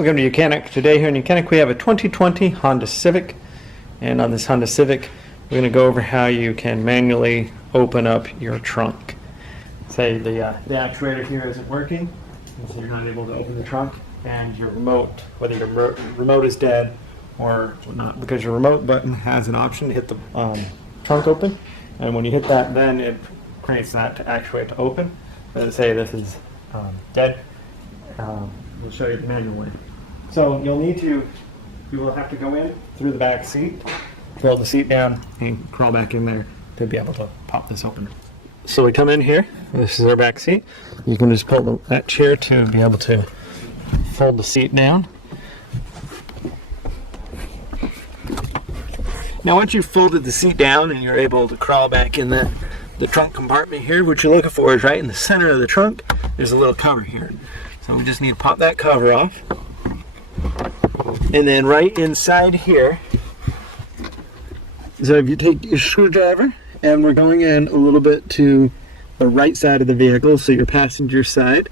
Welcome to YOUCANIC. Today here in YOUCANIC we have a 2020 Honda Civic, and on this Honda Civic we're going to go over how you can manually open up your trunk. Say the actuator here isn't working, so you're not able to open the trunk, and your remote, whether your remote is dead or not, because your remote button has an option to hit the trunk open, and when you hit that, then it creates that to actuate to open. Let's say this is dead. We'll show you the manual way. So you will have to go in through the back seat, pull the seat down, and crawl back in there to be able to pop this open. So we come in here, this is our back seat. You can just pull that chair to be able to fold the seat down. Now once you've folded the seat down and you're able to crawl back in the trunk compartment here, what you're looking for is right in the center of the trunk, there's a little cover here. So we just need to pop that cover off. And then right inside here, so if you take your screwdriver, and we're going in a little bit to the right side of the vehicle, so your passenger side,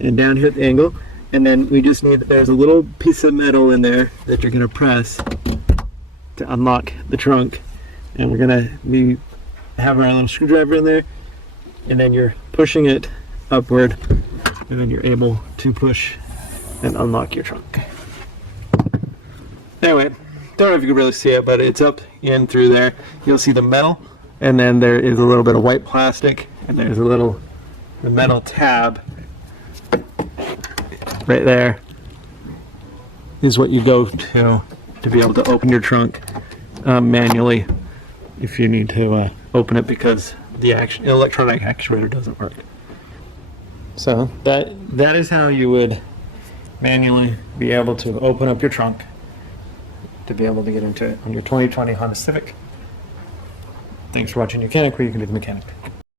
and down here at the angle, and then we just need, there's a little piece of metal in there that you're going to press to unlock the trunk. And we're going to have our little screwdriver in there, and then you're pushing it upward, and then you're able to push and unlock your trunk. Anyway, don't know if you can really see it, but it's up in through there. You'll see the metal, and then there is a little bit of white plastic, and there's the metal tab right there is what you go to be able to open your trunk manually if you need to open it, because the electronic actuator doesn't work. So that is how you would manually be able to open up your trunk to be able to get into it on your 2020 Honda Civic. Thanks for watching YOUCANIC, where you can be the mechanic.